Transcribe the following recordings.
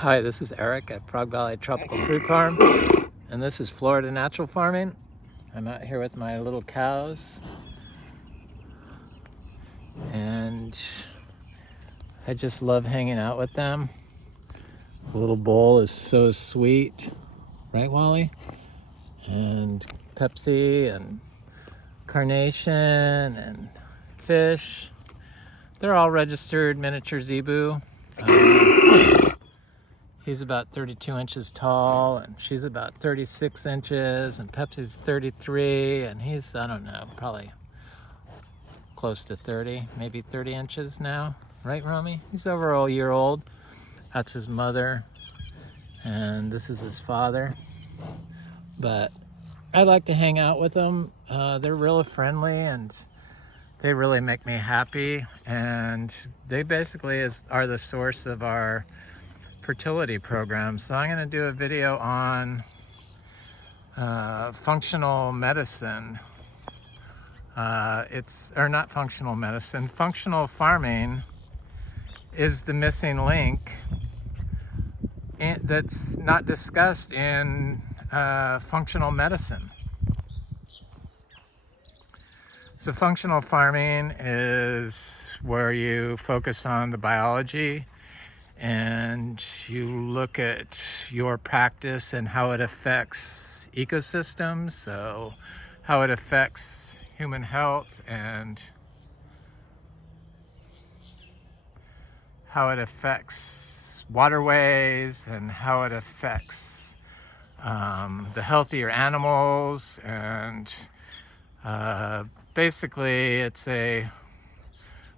Hi, this is Eric at Frog Valley Tropical Fruit Farm, and this is Florida Natural Farming. I'm out here with my little cows, and I just love hanging out with them. The little bowl is so sweet, right, Wally? And Pepsi and Carnation and fish. They're all registered miniature zebu. He's about 32 inches tall, and she's about 36 inches, and Pepsi's 33, and he's, I don't know, probably close to 30, maybe 30 inches now. Right, Romy? He's over a year old. That's his mother, and this is his father. But I like to hang out with them. They're really friendly, and they really make me happy, and they basically are the source of our fertility program. So I'm going to do a video on functional medicine. Or not functional medicine. Functional farming is the missing link that's not discussed in functional medicine. So functional farming is where you focus on the biology and you look at your practice and how it affects ecosystems, so how it affects human health and how it affects waterways and how it affects the healthier animals. And basically it's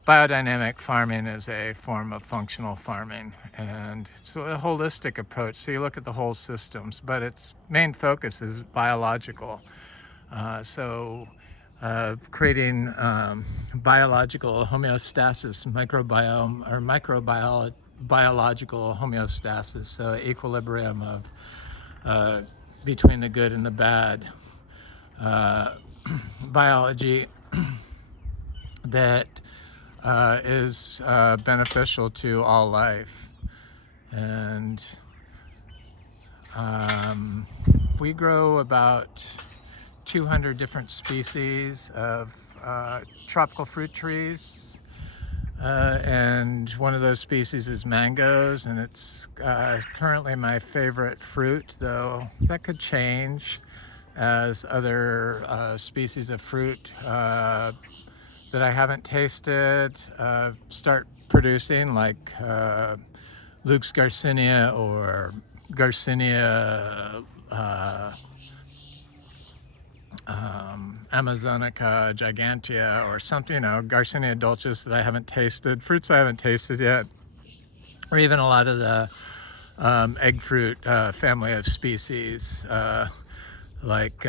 biodynamic farming is a form of functional farming, and it's a holistic approach. So you look at the whole systems, but its main focus is biological. Creating biological homeostasis, microbiome or biological homeostasis, so equilibrium of between the good and the bad. Biology that is beneficial to all life. And we grow about 200 different species of tropical fruit trees. And one of those species is mangoes, and it's currently my favorite fruit, though that could change as other species of fruit that I haven't tasted start producing, like Luke's Garcinia or Garcinia Amazonica gigantea or something, Garcinia dulcis that I haven't tasted, fruits I haven't tasted yet, or even a lot of the egg fruit family of species, like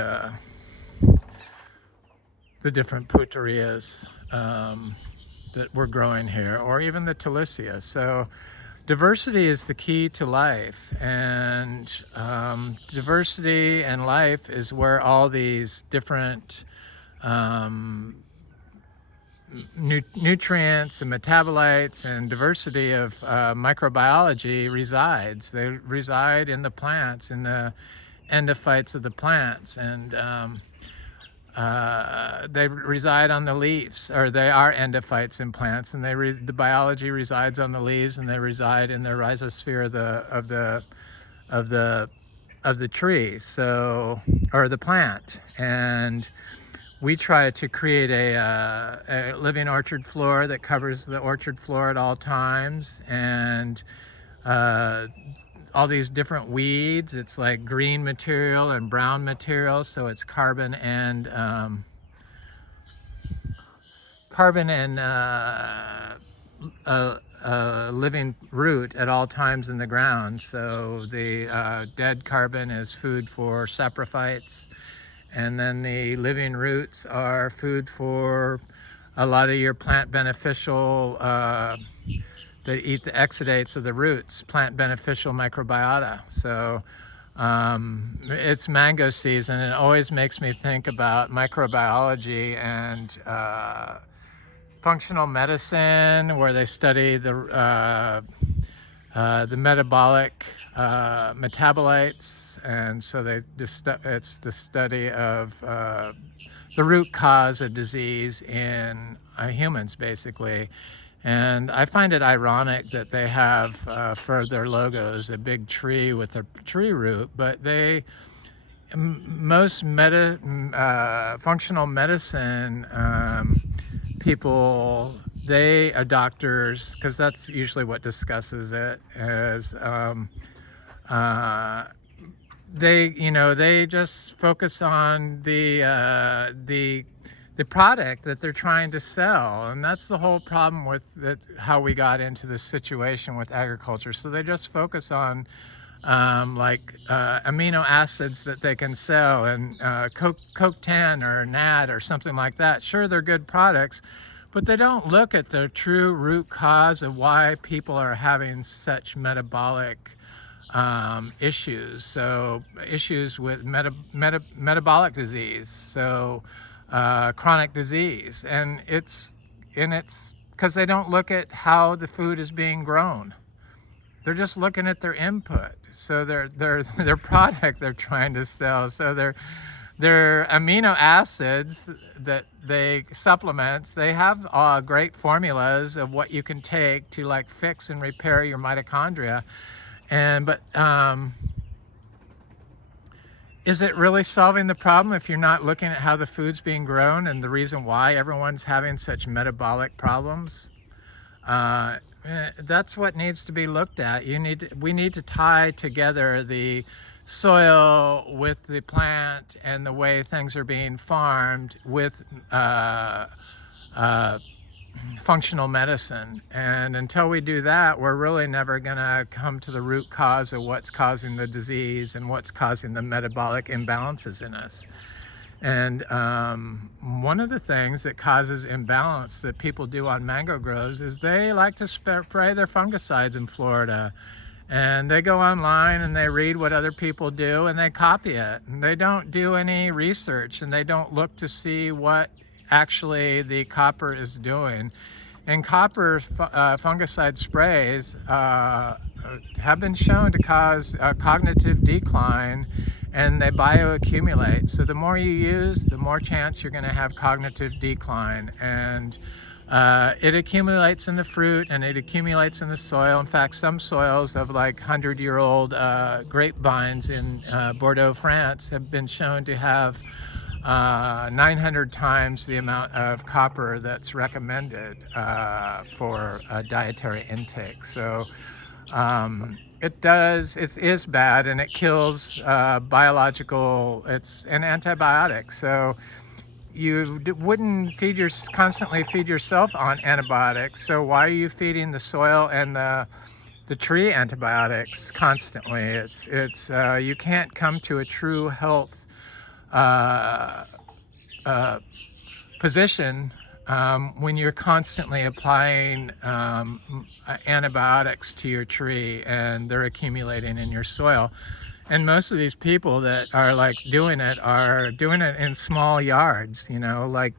the different puterias that we're growing here, or even the Talicia. So diversity is the key to life, and diversity and life is where all these different nutrients and metabolites and diversity of microbiology resides. They reside in the plants, in the endophytes of the plants, and they reside on the leaves, or they are endophytes in plants, and the biology resides on the leaves, and they reside in the rhizosphere of the tree, so, or the plant. And we try to create a living orchard floor that covers the orchard floor at all times, and all these different weeds. It's like green material and brown material, so it's carbon and living root at all times in the ground. So the dead carbon is food for saprophytes, and then the living roots are food for a lot of your plant beneficial that eat the exudates of the roots, plant beneficial microbiota. So it's mango season, and it always makes me think about microbiology and functional medicine, where they study the the metabolic metabolites, and so it's the study of the root cause of disease in humans, basically. And I find it ironic that they have for their logos a big tree with a tree root, but most functional medicine people, they are doctors, because that's usually what discusses it, as they just focus on the product that they're trying to sell, and that's the whole problem with it, how we got into this situation with agriculture. So they just focus on amino acids that they can sell, and Coq10 or NAD or something like that. Sure, they're good products, but they don't look at the true root cause of why people are having such metabolic issues. So issues with metabolic disease, so chronic disease, and it's because they don't look at how the food is being grown. They're just looking at their input, so their product they're trying to sell. So their amino acids that they supplements, they have great formulas of what you can take to like fix and repair your mitochondria, but is it really solving the problem if you're not looking at how the food's being grown and the reason why everyone's having such metabolic problems? That's what needs to be looked at. We need to tie together the soil with the plant and the way things are being farmed with functional medicine. And until we do that, we're really never going to come to the root cause of what's causing the disease and what's causing the metabolic imbalances in us. And one of the things that causes imbalance that people do on mango groves is they like to spray their fungicides in Florida. And they go online and they read what other people do and they copy it. And they don't do any research, and they don't look to see what actually the copper is doing. And copper fungicide sprays have been shown to cause cognitive decline, and they bioaccumulate. So the more you use, the more chance you're going to have cognitive decline. And it accumulates in the fruit, and it accumulates in the soil. In fact, some soils of like 100-year-old grapevines in Bordeaux, France, have been shown to have 900 times the amount of copper that's recommended for dietary intake. So it is bad, and it kills biological, it's an antibiotic. So you wouldn't constantly feed yourself on antibiotics. So why are you feeding the soil and the tree antibiotics constantly? It's you can't come to a true health position when you're constantly applying antibiotics to your tree, and they're accumulating in your soil. And most of these people that are like doing it are doing it in small yards, like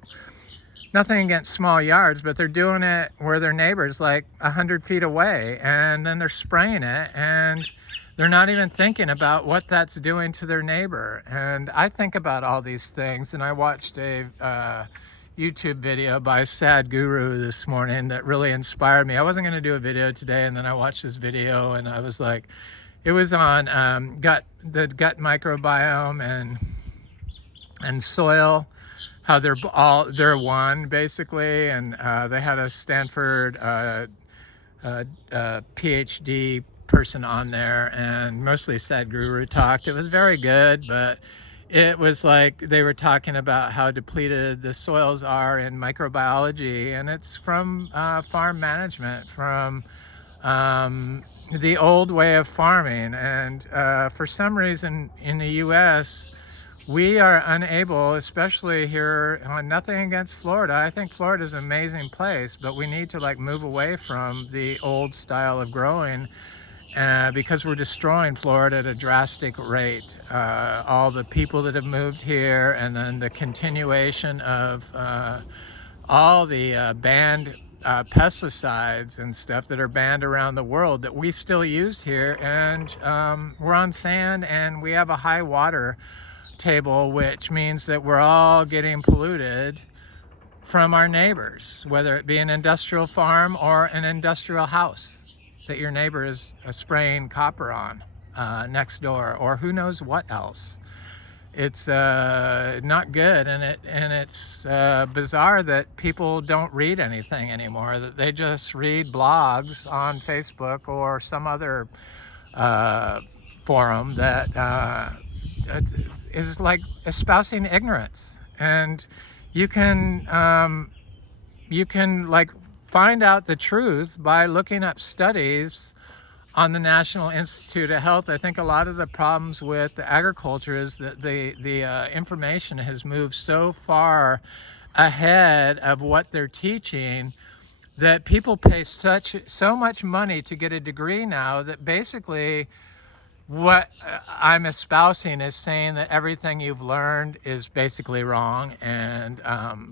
nothing against small yards, but they're doing it where their neighbor's like 100 feet away, and then they're spraying it, and they're not even thinking about what that's doing to their neighbor. And I think about all these things, and I watched a YouTube video by Sad Guru this morning that really inspired me. I wasn't going to do a video today, and then I watched this video, and I was like, it was on the gut microbiome and soil, how they're one basically, and they had a Stanford PhD person on there, and mostly Sadhguru talked. It was very good, but it was like they were talking about how depleted the soils are in microbiology, and it's from farm management, from the old way of farming. And for some reason in the US, we are unable, especially here, nothing against Florida. I think Florida is an amazing place, but we need to like move away from the old style of growing because we're destroying Florida at a drastic rate. All the people that have moved here, and then the continuation of all the banned pesticides and stuff that are banned around the world that we still use here. And we're on sand, and we have a high water table, which means that we're all getting polluted from our neighbors, whether it be an industrial farm or an industrial house that your neighbor is spraying copper on next door, or who knows what else. It's not good, and it's bizarre that people don't read anything anymore, that they just read blogs on Facebook or some other forum that is like espousing ignorance. And you can like find out the truth by looking up studies on the National Institute of Health. I think a lot of the problems with the agriculture is that the information has moved so far ahead of what they're teaching that people pay so much money to get a degree now that basically what I'm espousing is saying that everything you've learned is basically wrong, and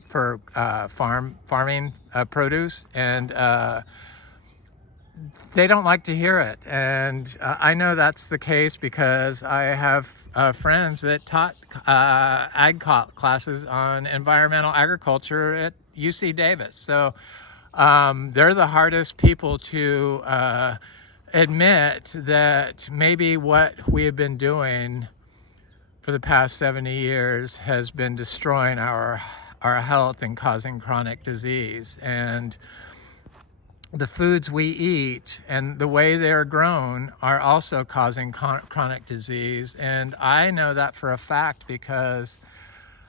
for farming produce, and they don't like to hear it. And I know that's the case because I have friends that taught ag classes on environmental agriculture at UC Davis. So they're the hardest people to admit that maybe what we have been doing for the past 70 years has been destroying our health and causing chronic disease. And the foods we eat and the way they're grown are also causing chronic disease. And I know that for a fact because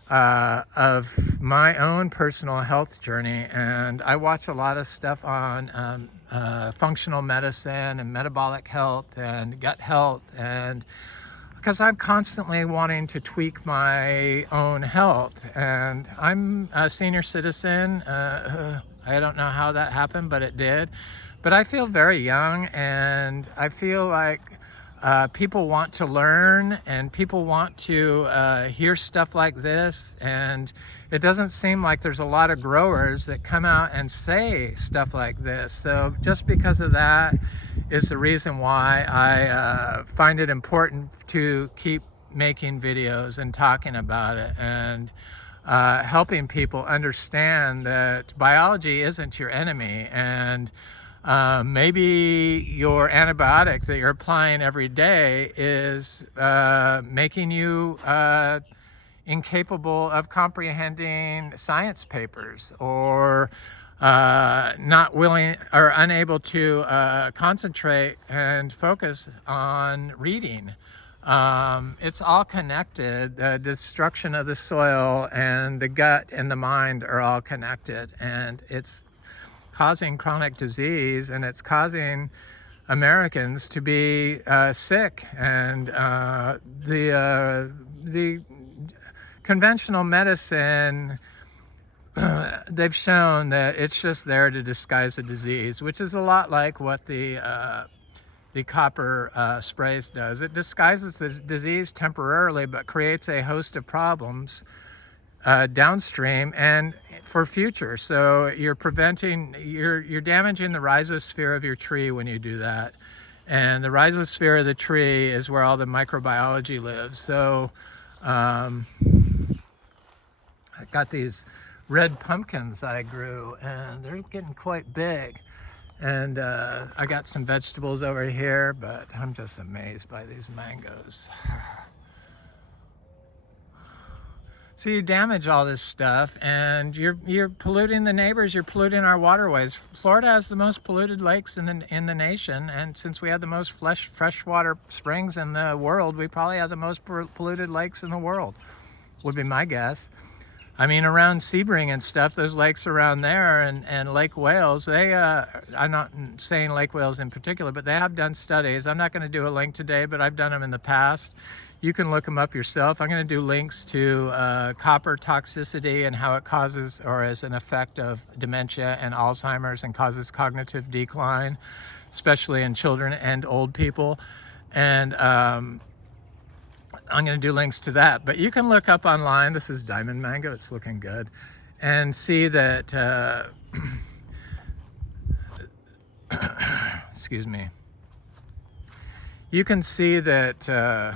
of my own personal health journey. And I watch a lot of stuff on functional medicine and metabolic health and gut health, and because I'm constantly wanting to tweak my own health. And I'm a senior citizen. I don't know how that happened, but it did. But I feel very young, and I feel like people want to learn, and people want to hear stuff like this. And it doesn't seem like there's a lot of growers that come out and say stuff like this. So just because of that is the reason why I find it important to keep making videos and talking about it, and helping people understand that biology isn't your enemy. And maybe your antibiotic that you're applying every day is making you incapable of comprehending science papers, or not willing or unable to concentrate and focus on reading. It's all connected. The destruction of the soil and the gut and the mind are all connected, and it's causing chronic disease, and it's causing Americans to be sick. And the conventional medicine, they've shown that it's just there to disguise the disease, which is a lot like what the copper sprays does. It disguises the disease temporarily, but creates a host of problems downstream and for future. So you're damaging the rhizosphere of your tree when you do that. And the rhizosphere of the tree is where all the microbiology lives. So I got these red pumpkins I grew, and they're getting quite big. And I got some vegetables over here, but I'm just amazed by these mangoes. So you damage all this stuff, and you're polluting the neighbors. You're polluting our waterways. Florida has the most polluted lakes in the nation, and since we have the most freshwater springs in the world, we probably have the most polluted lakes in the world, would be my guess. I mean, around Sebring and stuff, those lakes around there, and Lake Wales, I'm not saying Lake Wales in particular, but they have done studies. I'm not going to do a link today, but I've done them in the past. You can look them up yourself. I'm going to do links to copper toxicity and how it causes, or is an effect of dementia and Alzheimer's, and causes cognitive decline, especially in children and old people. And I'm going to do links to that, but you can look up online. This is diamond mango. It's looking good, and see that excuse me, you can see that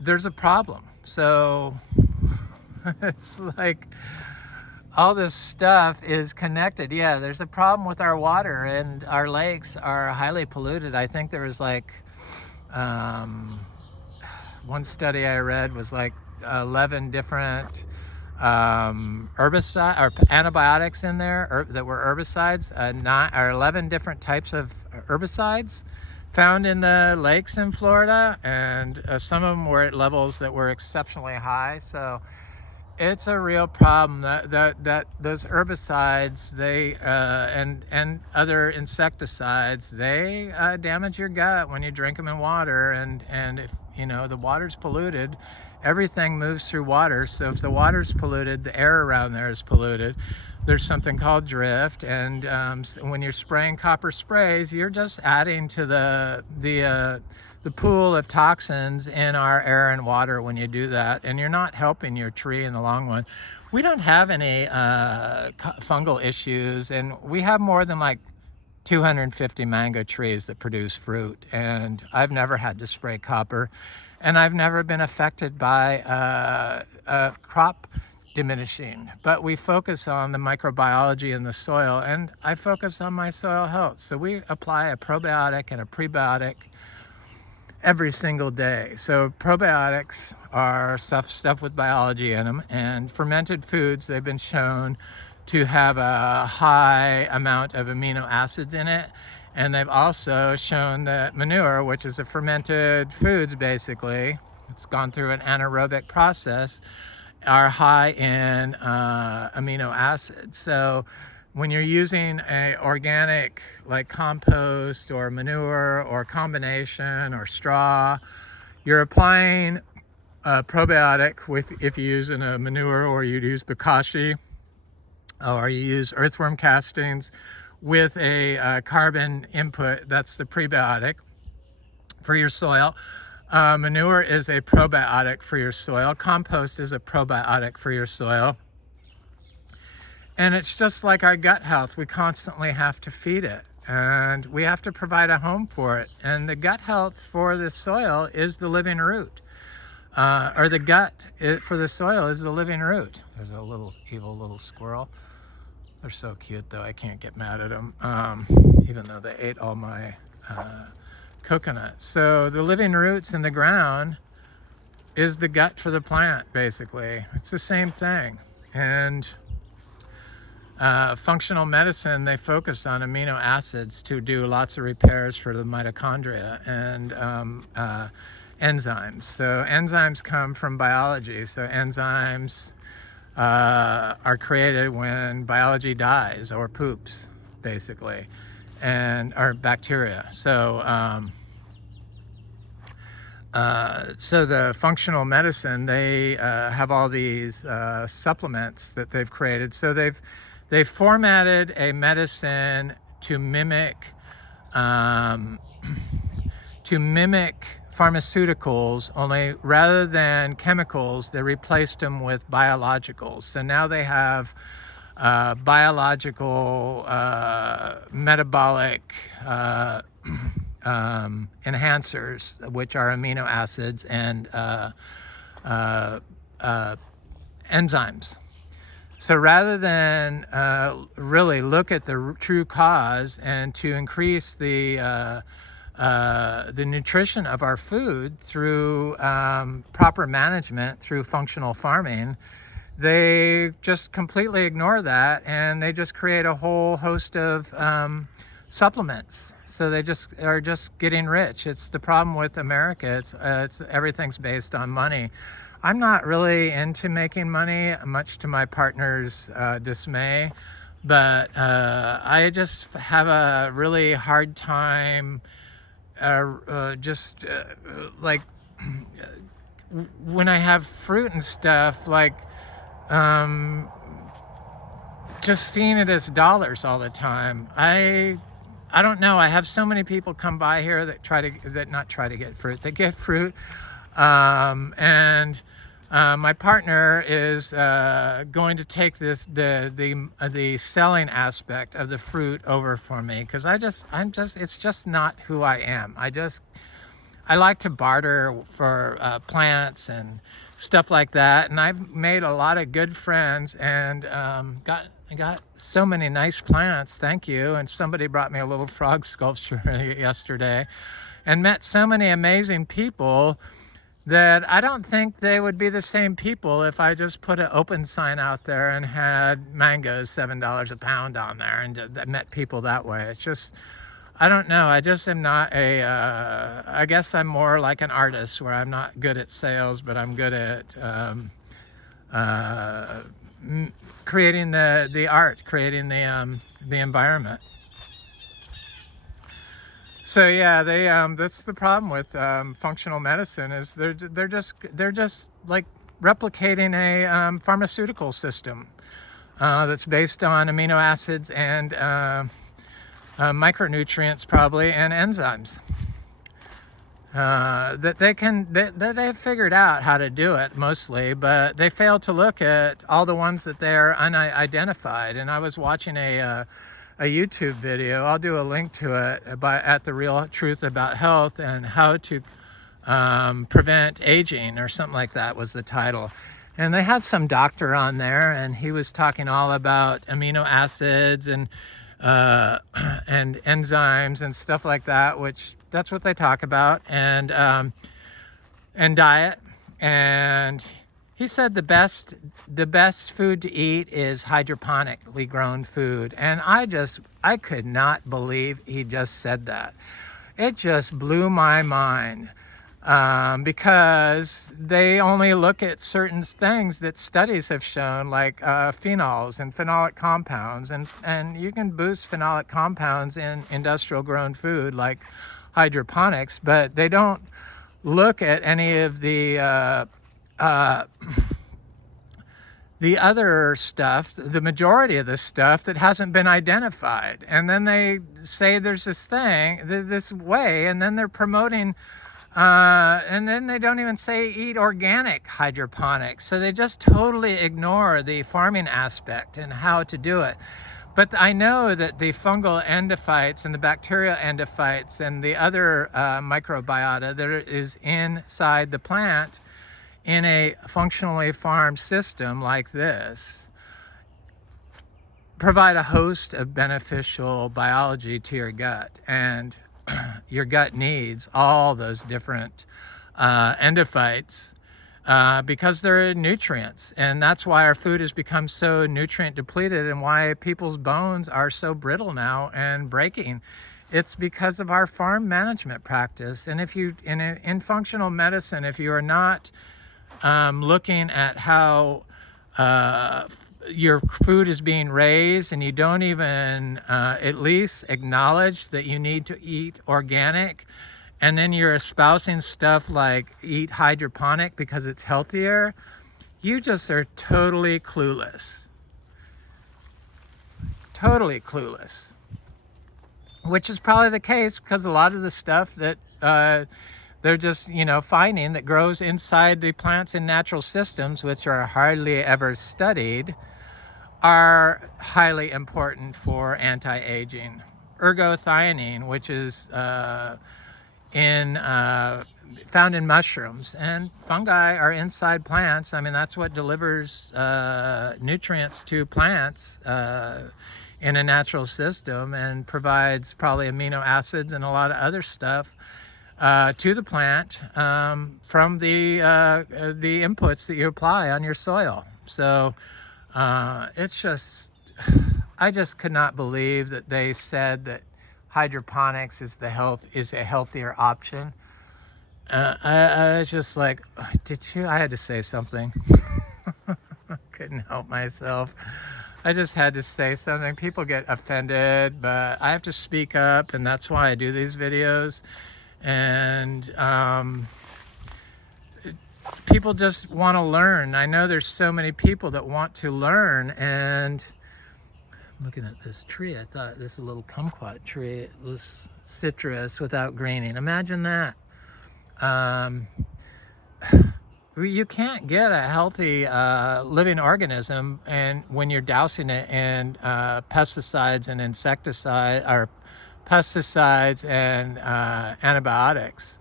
there's a problem. So it's like all this stuff is connected. Yeah, there's a problem with our water, and our lakes are highly polluted. I think there was like, one study I read was like 11 different herbicide or antibiotics in there that were herbicides, 11 different types of herbicides found in the lakes in Florida, and some of them were at levels that were exceptionally high. So it's a real problem that those herbicides, they and other insecticides, they damage your gut when you drink them in water. And if the water's polluted, everything moves through water. So if the water's polluted, the air around there is polluted. There's something called drift, and when you're spraying copper sprays, you're just adding to the pool of toxins in our air and water when you do that, and you're not helping your tree in the long run. We don't have any fungal issues, and we have more than like 250 mango trees that produce fruit, and I've never had to spray copper, and I've never been affected by crop diminishing. But we focus on the microbiology in the soil, and I focus on my soil health. So we apply a probiotic and a prebiotic every single day. So probiotics are stuff with biology in them, and fermented foods, they've been shown to have a high amount of amino acids in it. And they've also shown that manure, which is a fermented foods basically, it's gone through an anaerobic process, are high in amino acids. So when you're using a organic like compost or manure or combination or straw, you're applying a probiotic if you're using a manure, or you'd use bokashi, or you use earthworm castings with a carbon input. That's the prebiotic for your soil. Manure is a probiotic for your soil. Compost is a probiotic for your soil. And it's just like our gut health. We constantly have to feed it, and we have to provide a home for it. And the gut health for the soil is the living root, or the gut for the soil is the living root. There's a little evil little squirrel. They're so cute though, I can't get mad at them, even though they ate all my coconuts. So the living roots in the ground is the gut for the plant, basically. It's the same thing. And functional medicine, they focus on amino acids to do lots of repairs for the mitochondria, and enzymes. So enzymes come from biology. So enzymes are created when biology dies or poops, basically, or bacteria. So so the functional medicine, they have all these supplements that they've created. So they've formatted a medicine to mimic pharmaceuticals, only rather than chemicals, they replaced them with biologicals. So now they have biological metabolic enhancers, which are amino acids and enzymes. So rather than really look at the true cause and to increase the nutrition of our food through proper management, through functional farming, they just completely ignore that, and they just create a whole host of supplements. So they are just getting rich. It's the problem with America. It's everything's based on money. I'm not really into making money, much to my partner's dismay, but I just have a really hard time like when I have fruit and stuff, like just seeing it as dollars all the time. I don't know. I have so many people come by here that get fruit, and My partner is going to take the selling aspect of the fruit over for me, because it's just not who I am. I like to barter for plants and stuff like that, and I've made a lot of good friends and got so many nice plants. Thank you. And somebody brought me a little frog sculpture yesterday, and met so many amazing people that I don't think they would be the same people if I just put an open sign out there and had mangoes $7 a pound on there and met people that way. It's just, I don't know. I just am not I guess I'm more like an artist, where I'm not good at sales, but I'm good at creating the art, creating the environment. So yeah, that's the problem with functional medicine, is they're just like replicating a pharmaceutical system that's based on amino acids and micronutrients, probably, and enzymes. That they've figured out how to do it mostly, but they fail to look at all the ones that they're unidentified. And I was watching a YouTube video. I'll do a link to it at The Real Truth About Health, and how to prevent aging, or something like that was the title. And they had some doctor on there, and he was talking all about amino acids and enzymes and stuff like that, which that's what they talk about, and diet. And he said the best food to eat is hydroponically grown food. And I could not believe he just said that. It just blew my mind, because they only look at certain things that studies have shown, like phenols and phenolic compounds, and you can boost phenolic compounds in industrial grown food like hydroponics, but they don't look at any of the other stuff, the majority of the stuff that hasn't been identified. And then they say there's this thing, this way, and then they're promoting, and then they don't even say eat organic hydroponics. So they just totally ignore the farming aspect and how to do it. But I know that the fungal endophytes and the bacterial endophytes and the other microbiota that is inside the plant in a functionally farmed system like this provide a host of beneficial biology to your gut. And your gut needs all those different endophytes because they're nutrients. And that's why our food has become so nutrient depleted, and why people's bones are so brittle now and breaking. It's because of our farm management practice. And if you, in functional medicine, if you are not looking at how your food is being raised, and you don't even at least acknowledge that you need to eat organic, and then you're espousing stuff like eat hydroponic because it's healthier, you just are totally clueless. Totally clueless. Which is probably the case, because a lot of the stuff that they're just, finding that grows inside the plants in natural systems, which are hardly ever studied, are highly important for anti-aging. Ergothioneine, which is found in mushrooms, and fungi are inside plants. I mean, that's what delivers nutrients to plants in a natural system, and provides probably amino acids and a lot of other stuff to the plant from the inputs that you apply on your soil. So it's just, I just could not believe that they said that hydroponics is a healthier option. I was just like, did you? I had to say something. Couldn't help myself. I just had to say something. People get offended, but I have to speak up, and that's why I do these videos. And people just want to learn. I know there's so many people that want to learn. And looking at this tree, I thought this is a little kumquat tree. It was citrus without greening. Imagine that. you can't get a healthy living organism and when you're dousing it in pesticides and pesticides and antibiotics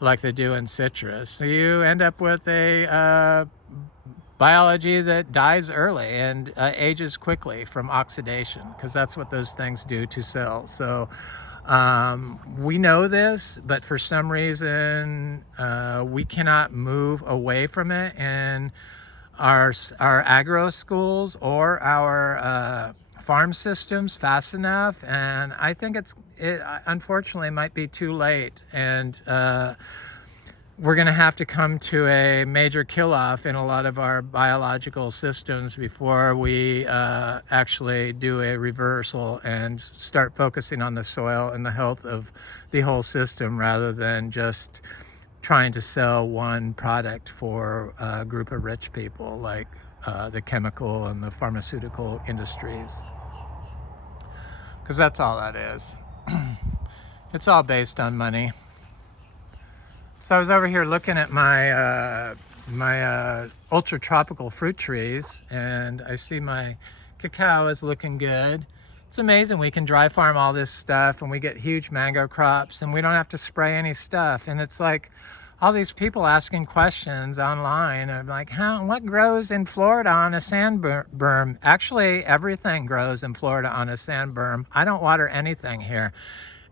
like they do in citrus. So you end up with a biology that dies early and ages quickly from oxidation, because that's what those things do to cells. So we know this, but for some reason we cannot move away from it in our agro schools or our farm systems fast enough. And I think it unfortunately might be too late, and we're going to have to come to a major kill-off in a lot of our biological systems before we actually do a reversal and start focusing on the soil and the health of the whole system, rather than just trying to sell one product for a group of rich people like the chemical and the pharmaceutical industries. Because that's all that is. It's all based on money. So I was over here looking at my ultra tropical fruit trees, and I see my cacao is looking good. It's amazing we can dry farm all this stuff and we get huge mango crops and we don't have to spray any stuff. And it's like all these people asking questions online of like, what grows in Florida on a sand berm? Actually, everything grows in Florida on a sand berm. I don't water anything here.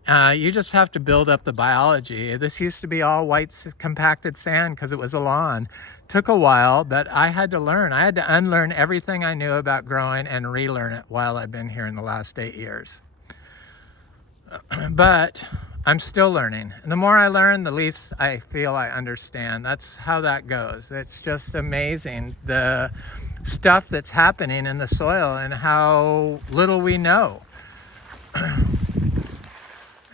You just have to build up the biology. This used to be all white compacted sand because it was a lawn. Took a while, but I had to learn. I had to unlearn everything I knew about growing and relearn it while I've been here in the last 8 years. But I'm still learning. And the more I learn, the least I feel I understand. That's how that goes. It's just amazing, the stuff that's happening in the soil and how little we know.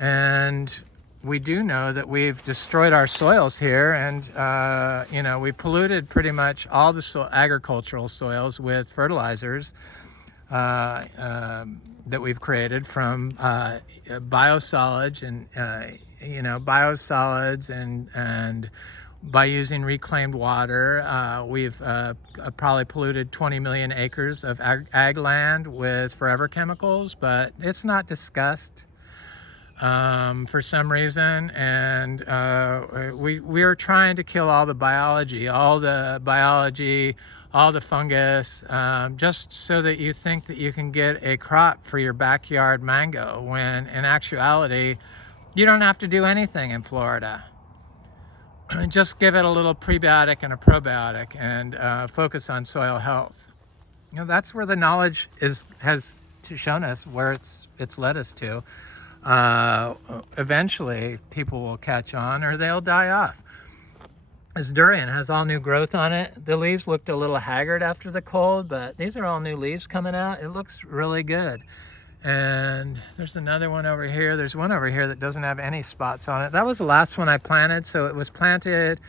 And we do know that we've destroyed our soils here, and we polluted pretty much all the agricultural soils with fertilizers that we've created from biosolids and by using reclaimed water. We've probably polluted 20 million acres of ag land with forever chemicals, but it's not discussed for some reason, and we are trying to kill all the biology, all the fungus, just so that you think that you can get a crop for your backyard mango, when in actuality you don't have to do anything in Florida. Just give it a little prebiotic and a probiotic, and focus on soil health. That's where the knowledge has shown us where it's led us to. Eventually people will catch on or they'll die off. This durian has all new growth on it. The leaves looked a little haggard after the cold, but these are all new leaves coming out. It looks really good. And there's another one over here. There's one over here that doesn't have any spots on it. That was the last one I planted, so it was planted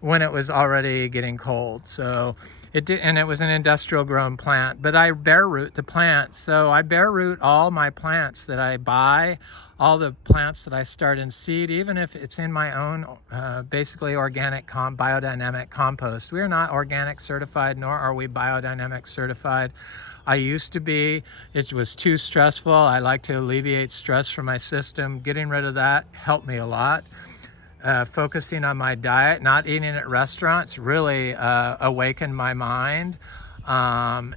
when it was already getting cold. So it did, and it was an industrial grown plant, but I bare root the plants. So I bare root all my plants that I buy, all the plants that I start in seed, even if it's in my own basically organic biodynamic compost. We are not organic certified, nor are we biodynamic certified. I used to be. It was too stressful. I like to alleviate stress from my system. Getting rid of that helped me a lot. Focusing on my diet, not eating at restaurants, really awakened my mind. Trying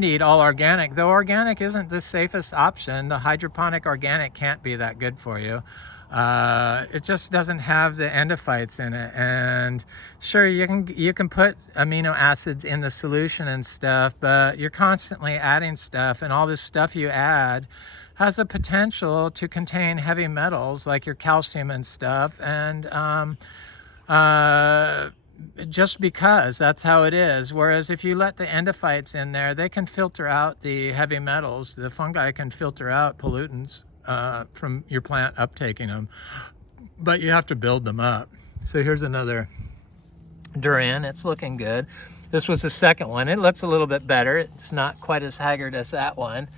to eat all organic, though organic isn't the safest option. The hydroponic organic can't be that good for you. It just doesn't have the endophytes in it. And sure, you can put amino acids in the solution and stuff, but you're constantly adding stuff, and all this stuff you add has a potential to contain heavy metals like your calcium and stuff. And just because that's how it is. Whereas if you let the endophytes in there, they can filter out the heavy metals. The fungi can filter out pollutants from your plant uptaking them, but you have to build them up. So here's another durian. It's looking good. This was the second one. It looks a little bit better. It's not quite as haggard as that one.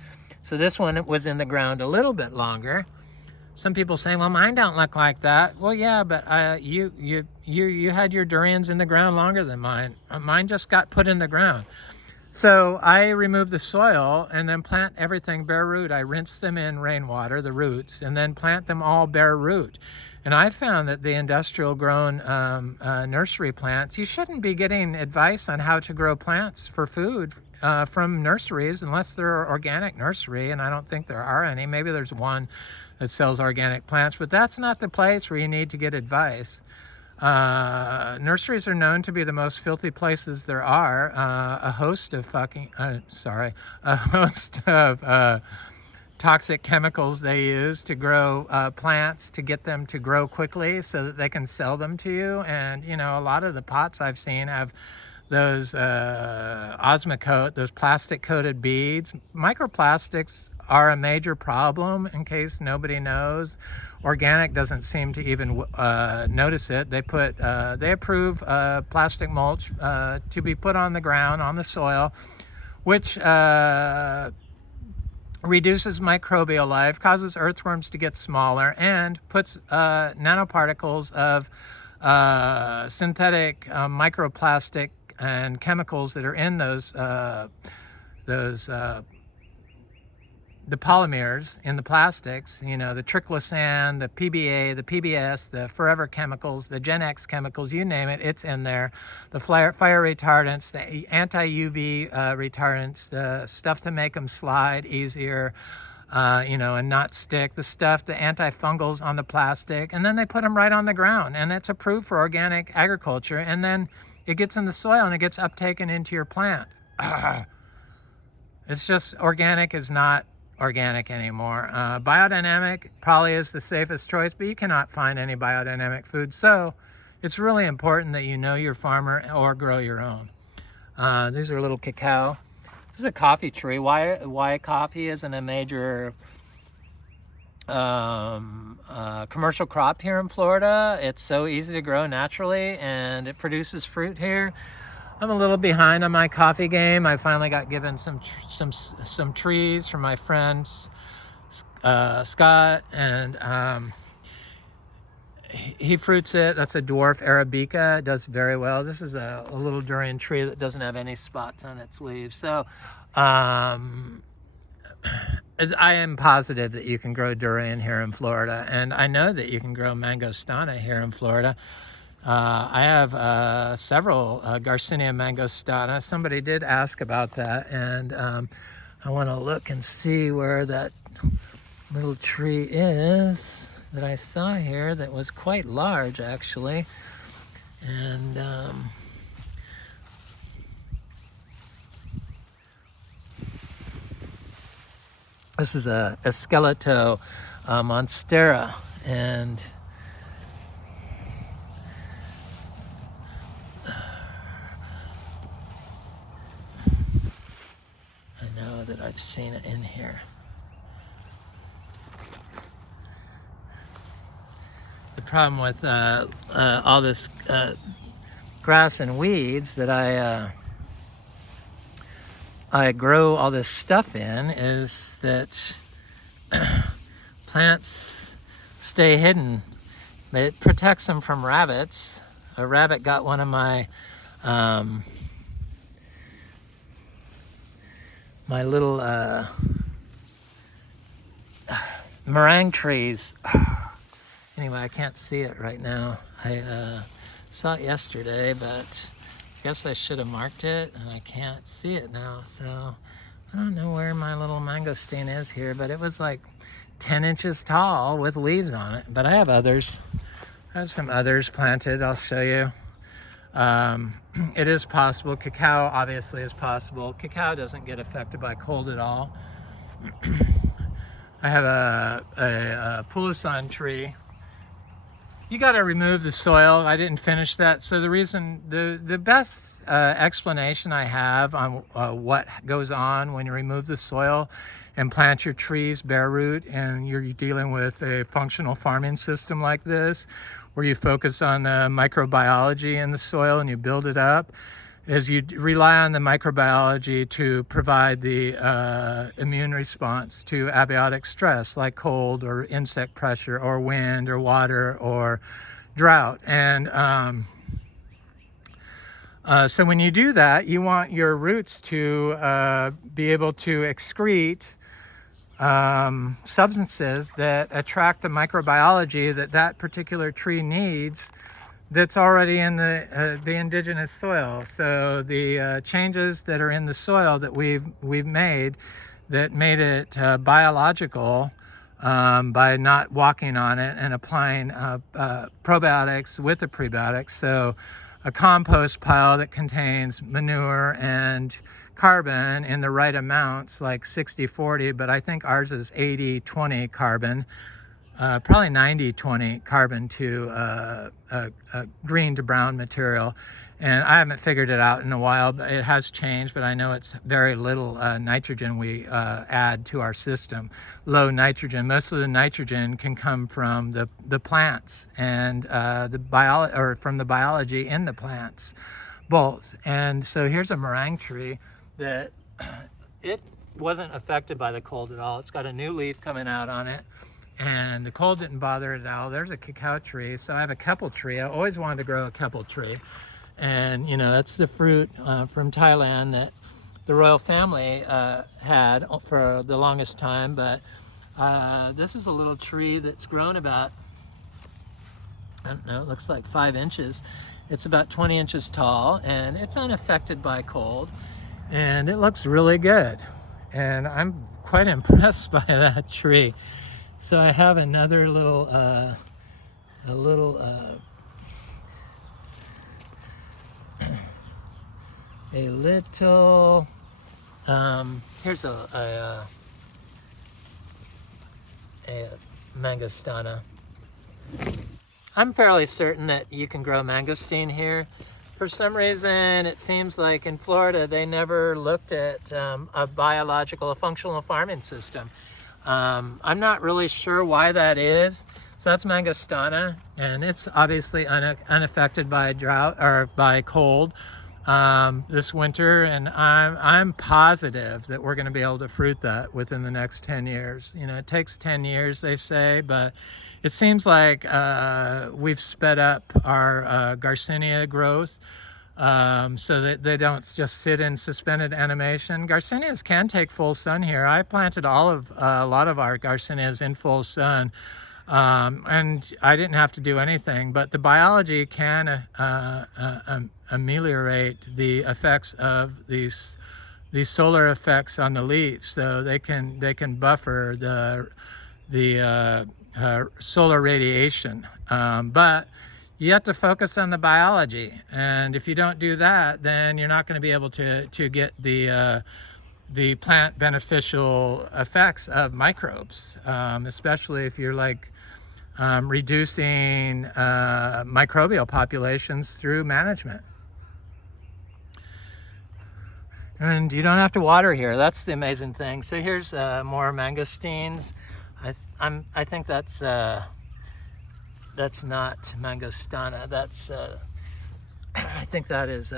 So this one was in the ground a little bit longer. Some people say, well, mine don't look like that. Well, yeah, but you had your durians in the ground longer than mine. Mine just got put in the ground. So I remove the soil and then plant everything bare root. I rinse them in rainwater, the roots, and then plant them all bare root. And I found that the industrial grown nursery plants, you shouldn't be getting advice on how to grow plants for food from nurseries unless they're organic nursery, and I don't think there are any. Maybe there's one that sells organic plants, but that's not the place where you need to get advice. Nurseries are known to be the most filthy places there are. A host of toxic chemicals they use to grow plants, to get them to grow quickly so that they can sell them to you. And you know, a lot of the pots I've seen have those Osmocote, those plastic coated beads. Microplastics are a major problem, in case nobody knows. Organic doesn't seem to even notice it. They approve plastic mulch to be put on the ground, on the soil, which reduces microbial life, causes earthworms to get smaller, and puts nanoparticles of synthetic microplastic and chemicals that are in the polymers in the plastics, you know, the triclosan, the PBA, the PBS, the forever chemicals, the Gen X chemicals, you name it, it's in there. The fire retardants, the anti-UV retardants, the stuff to make them slide easier, you know, and not stick, the stuff, the antifungals on the plastic, and then they put them right on the ground, and it's approved for organic agriculture, and then it gets in the soil and it gets uptaken into your plant. It's just, organic is not organic anymore. Biodynamic probably is the safest choice, but you cannot find any biodynamic food. So it's really important that you know your farmer or grow your own. These are little cacao. This is a coffee tree. Why coffee isn't a major commercial crop here in Florida? It's so easy to grow naturally, and it produces fruit here. I'm a little behind on my coffee game. I finally got given some trees from my friend Scott, and he fruits it. That's a dwarf Arabica. It does very well. This is a little durian tree that doesn't have any spots on its leaves. So I am positive that you can grow durian here in Florida, and I know that you can grow mangostana here in Florida. I have several Garcinia mangostana. Somebody did ask about that, and I want to look and see where that little tree is that I saw here that was quite large, actually. And this is a Esqueleto monstera, and that I've seen it in here. The problem with all this grass and weeds that I grow all this stuff in is that plants stay hidden. It protects them from rabbits. A rabbit got one of my my little meringue trees. Anyway, I can't see it right now. I saw it yesterday, but I guess I should have marked it, and I can't see it now. So I don't know where my little mangosteen is here, but it was like 10 inches tall with leaves on it. But I have others. I have some others planted. I'll show you. It is possible. Cacao obviously is possible. Cacao doesn't get affected by cold at all. I have a Pulisan tree. You got to remove the soil. I didn't finish that. So the best explanation I have on what goes on when you remove the soil and plant your trees bare root, and you're dealing with a functional farming system like this, where you focus on the microbiology in the soil and you build it up. is you rely on the microbiology to provide the immune response to abiotic stress like cold or insect pressure or wind or water or drought. And so when you do that, you want your roots to be able to excrete substances that attract the microbiology that particular tree needs, that's already in the indigenous soil. So the changes that are in the soil that we've made, that made it biological by not walking on it and applying probiotics with the prebiotics. So a compost pile that contains manure and carbon in the right amounts, like 60-40, but I think ours is 80-20 carbon. Probably 90-20 carbon to green to brown material. And I haven't figured it out in a while, but it has changed, but I know it's very little nitrogen we add to our system. Low nitrogen. Most of the nitrogen can come from the plants and from the biology in the plants, both. And so here's a meringue tree that it wasn't affected by the cold at all. It's got a new leaf coming out on it, and the cold didn't bother it at all. There's a cacao tree. So I have a keppel tree. I always wanted to grow a keppel tree. And, you know, that's the fruit from Thailand that the royal family had for the longest time. But this is a little tree that's grown about, I don't know, it looks like 5 inches. It's about 20 inches tall, and it's unaffected by cold. And it looks really good. And I'm quite impressed by that tree. So I have another little, here's a mangostana. I'm fairly certain that you can grow mangosteen here. For some reason, it seems like in Florida, they never looked at a functional farming system. I'm not really sure why that is. So that's mangostana, and it's obviously unaffected by drought or by cold this winter, and I'm positive that we're going to be able to fruit that within the next 10 years. You know, it takes 10 years, they say, but it seems like we've sped up our Garcinia growth so that they don't just sit in suspended animation. Garcinias can take full sun here. I planted a lot of our Garcinias in full sun, and I didn't have to do anything, but the biology can ameliorate the effects of these solar effects on the leaves. So they can buffer the solar radiation, but you have to focus on the biology, and if you don't do that, then you're not going to be able to get the plant beneficial effects of microbes, especially if you're like reducing microbial populations through management. And you don't have to water here. That's the amazing thing. So here's more mangosteens. I think that's not mangostana. That's I think that is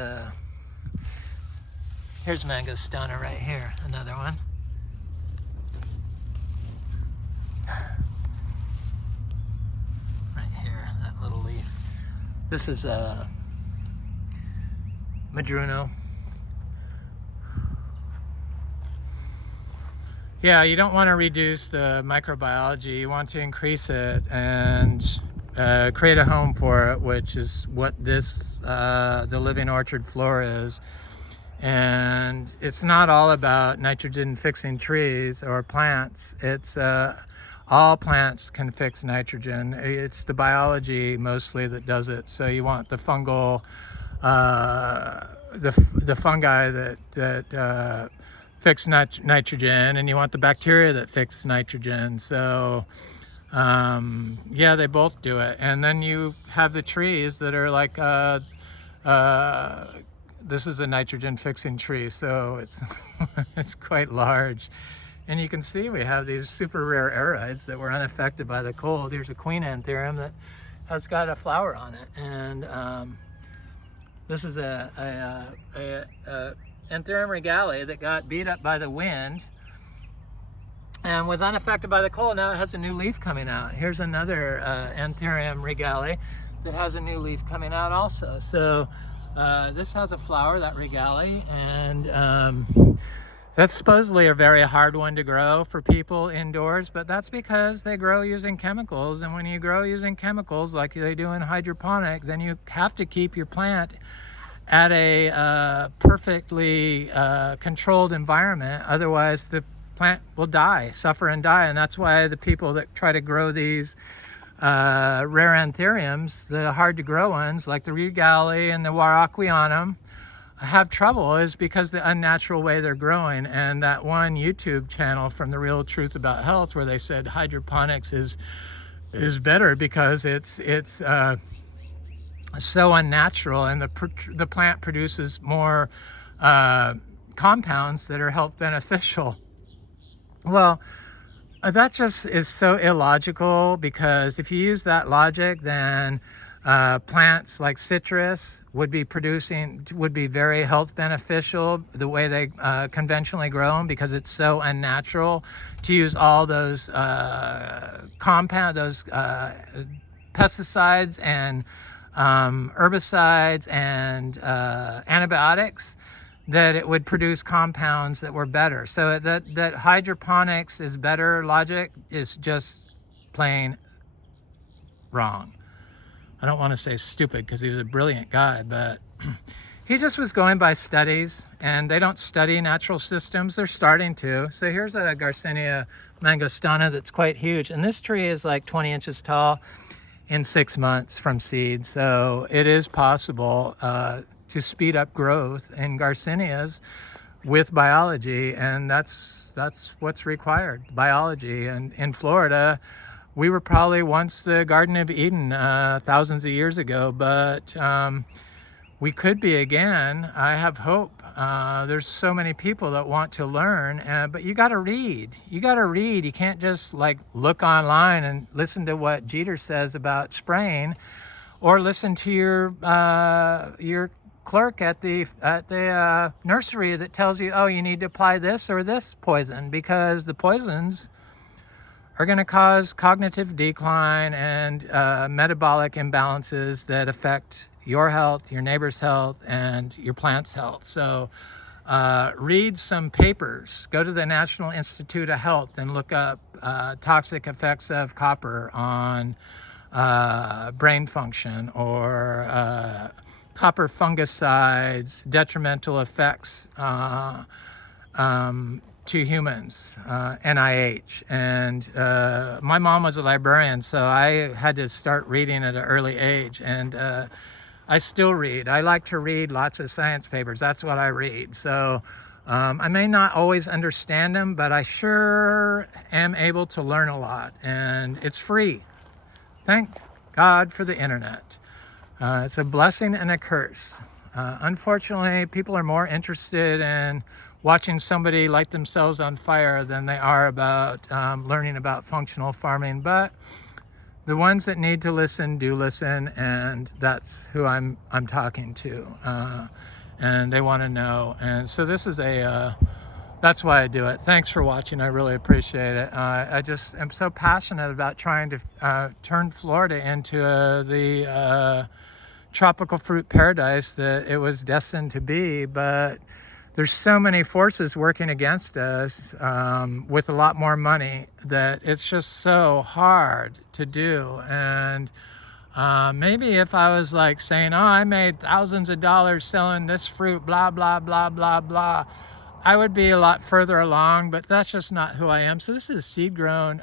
here's mangostana right here. Another one. Right here, that little leaf. This is madruno. Yeah, you don't want to reduce the microbiology. You want to increase it and create a home for it, which is what this, the living orchard flora is. And it's not all about nitrogen fixing trees or plants. It's all plants can fix nitrogen. It's the biology mostly that does it. So you want the fungal, the fungi that fix nitrogen, and you want the bacteria that fix nitrogen. So yeah, they both do it. And then you have the trees that are like this is a nitrogen fixing tree, so it's it's quite large. And you can see we have these super rare arides that were unaffected by the cold. Here's a queen anthurium that has got a flower on it, and This is a Anthurium regale that got beat up by the wind and was unaffected by the cold. Now it has a new leaf coming out. Here's another Anthurium regale that has a new leaf coming out also. So this has a flower, that regale, and that's supposedly a very hard one to grow for people indoors, but that's because they grow using chemicals. And when you grow using chemicals like they do in hydroponic, then you have to keep your plant at a perfectly controlled environment. Otherwise, the plant will die, suffer and die. And that's why the people that try to grow these rare anthuriums, the hard to grow ones like the regale and the Warocquianum, have trouble, is because the unnatural way they're growing. And that one YouTube channel from The Real Truth About Health, where they said hydroponics is better because it's so unnatural, and the plant produces more compounds that are health beneficial. Well, that just is so illogical, because if you use that logic, then plants like citrus would be very health beneficial the way they conventionally grow them, because it's so unnatural to use all those pesticides and herbicides and antibiotics, that it would produce compounds that were better. So that hydroponics is better logic is just plain wrong. I don't want to say stupid, because he was a brilliant guy, but he just was going by studies, and they don't study natural systems. They're starting to. So here's a Garcinia mangostana that's quite huge, and this tree is like 20 inches tall in 6 months from seed. So it is possible to speed up growth in Garcinias with biology, and that's what's required, biology. And in Florida, we were probably once the Garden of Eden thousands of years ago, but we could be again. I have hope. There's so many people that want to learn, but you got to read. You got to read. You can't just like look online and listen to what Jeter says about spraying, or listen to your clerk at the nursery that tells you, oh, you need to apply this or this poison, because the poisons are going to cause cognitive decline and metabolic imbalances that affect your health, your neighbor's health, and your plant's health. So read some papers. Go to the National Institute of Health and look up toxic effects of copper on brain function, or copper fungicides, detrimental effects to humans, NIH. And my mom was a librarian, so I had to start reading at an early age, and I still read. I like to read lots of science papers. That's what I read. So I may not always understand them, but I sure am able to learn a lot, and it's free. Thank God for the internet. It's a blessing and a curse. Unfortunately, people are more interested in watching somebody light themselves on fire than they are about learning about functional farming. But the ones that need to listen do listen, and that's who I'm talking to, and they want to know. And so this is that's why I do it. Thanks for watching. I really appreciate it. I just am so passionate about trying to turn Florida into the tropical fruit paradise that it was destined to be. But there's so many forces working against us with a lot more money, that it's just so hard to do. And maybe if I was like saying, oh, I made thousands of dollars selling this fruit, blah, blah, blah, blah, blah, I would be a lot further along, but that's just not who I am. So this is a seed-grown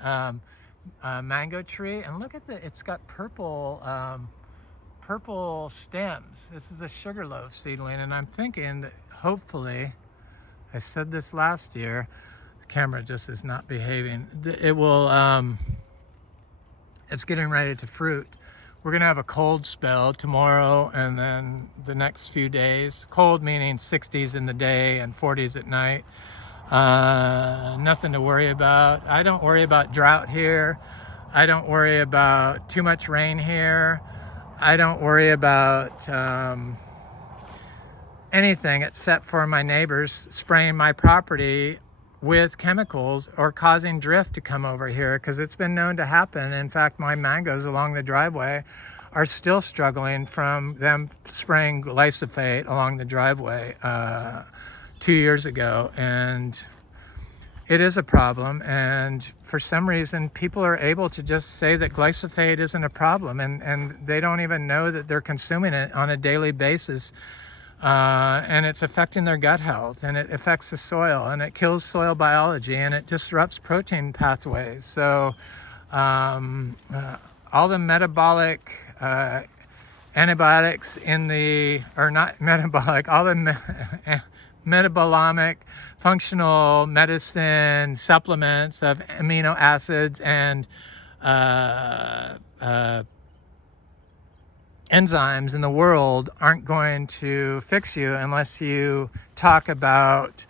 mango tree, and look at it's got purple stems. This is a sugarloaf seedling, and I'm thinking that hopefully, I said this last year, the camera just is not behaving, it will, it's getting ready to fruit. We're gonna have a cold spell tomorrow, and then the next few days, cold meaning 60s in the day and 40s at night. Nothing to worry about. I don't worry about drought here. I don't worry about too much rain here. I don't worry about anything except for my neighbors spraying my property with chemicals or causing drift to come over here, because it's been known to happen. In fact, my mangoes along the driveway are still struggling from them spraying glyphosate along the driveway 2 years ago. And it is a problem, and for some reason people are able to just say that glyphosate isn't a problem, and they don't even know that they're consuming it on a daily basis. And it's affecting their gut health, and it affects the soil, and it kills soil biology, and it disrupts protein pathways. So all the metabolic antibiotics in the, or not metabolic, all the metabolomic functional medicine supplements of amino acids and enzymes in the world aren't going to fix you unless you talk about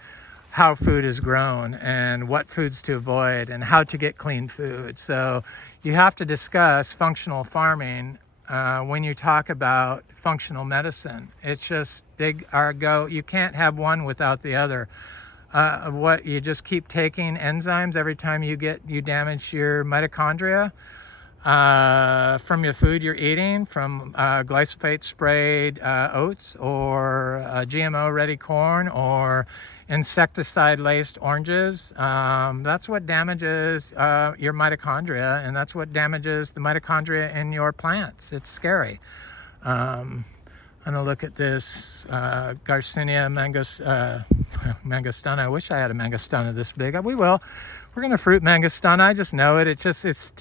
how food is grown and what foods to avoid and how to get clean food. So you have to discuss functional farming when you talk about functional medicine. It's just you can't have one without the other. What you just keep taking enzymes every time you damage your mitochondria from your food you're eating, from glyphosate sprayed oats, or GMO ready corn, or insecticide laced oranges. That's what damages your mitochondria, and that's what damages the mitochondria in your plants. It's scary. I'm gonna look at this Garcinia mangostana. I wish I had a mangostana this big. We will. We're gonna fruit mangostana. I just know it.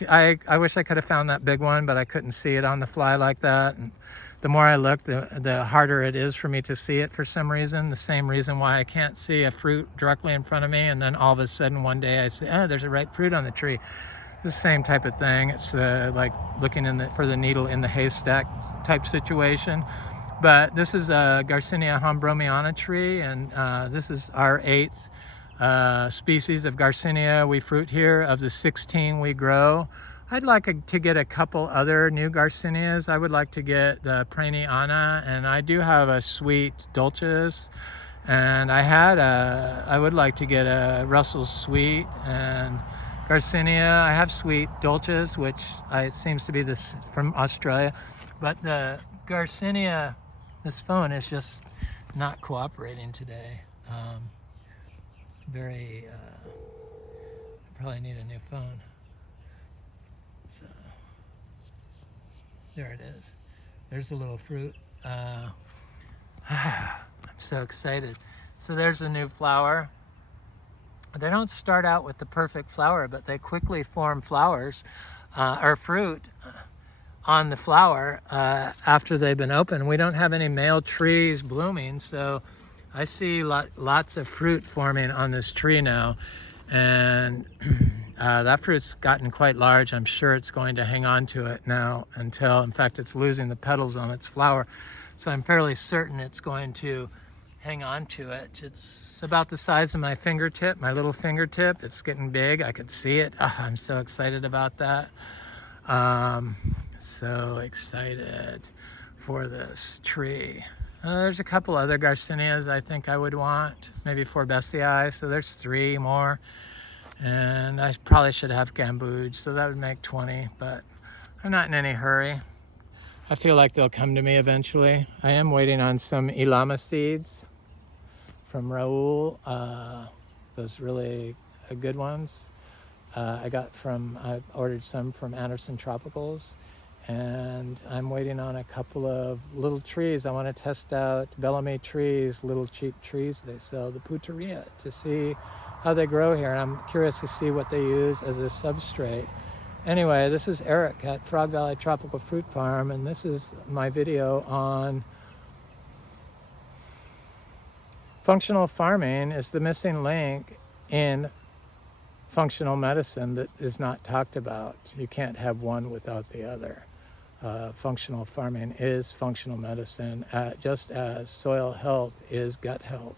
I wish I could have found that big one, but I couldn't see it on the fly like that. And the more I look, the harder it is for me to see it for some reason. The same reason why I can't see a fruit directly in front of me, and then all of a sudden one day I say, oh, there's a ripe fruit on the tree. It's the same type of thing. It's like looking for the needle in the haystack type situation. But this is a Garcinia hombromiana tree, and this is our 8th species of Garcinia we fruit here. Of the 16 we grow, I'd like to get a couple other new Garcinias. I would like to get the Prainiana, and I do have a sweet Dulcis, and I would like to get a Russell's Sweet and Garcinia. I have sweet Dulcis, which seems to be this from Australia, but the Garcinia, this phone is just not cooperating today. It's very, I probably need a new phone. So, there it is. There's a little fruit. I'm so excited. So there's the new flower. They don't start out with the perfect flower, but they quickly form flowers or fruit on the flower after they've been opened. We don't have any male trees blooming, so I see lots of fruit forming on this tree now, and that fruit's gotten quite large. I'm sure it's going to hang on to it now until, in fact, it's losing the petals on its flower. So I'm fairly certain it's going to hang on to it. It's about the size of my fingertip, my little fingertip. It's getting big. I could see it. Oh, I'm so excited about that. So excited for this tree. There's a couple other Garcinias I think I would want, maybe Forbesii, so there's 3 more. And I probably should have Gamboge, so that would make 20, but I'm not in any hurry. I feel like they'll come to me eventually. I am waiting on some Ilama seeds from Raul, those really good ones. I ordered some from Anderson Tropicals, and I'm waiting on a couple of little trees. I want to test out Bellamy trees, little cheap trees they sell, the Puteria, to see how they grow here. And I'm curious to see what they use as a substrate. Anyway, this is Eric at Frog Valley Tropical Fruit Farm, and this is my video on functional farming is the missing link in functional medicine that is not talked about. You can't have one without the other. Functional farming is functional medicine, just as soil health is gut health.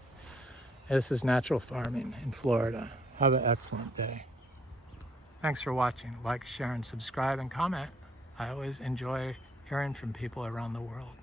This is natural farming in Florida. Have an excellent day. Thanks for watching. Like, share, and subscribe, and comment. I always enjoy hearing from people around the world.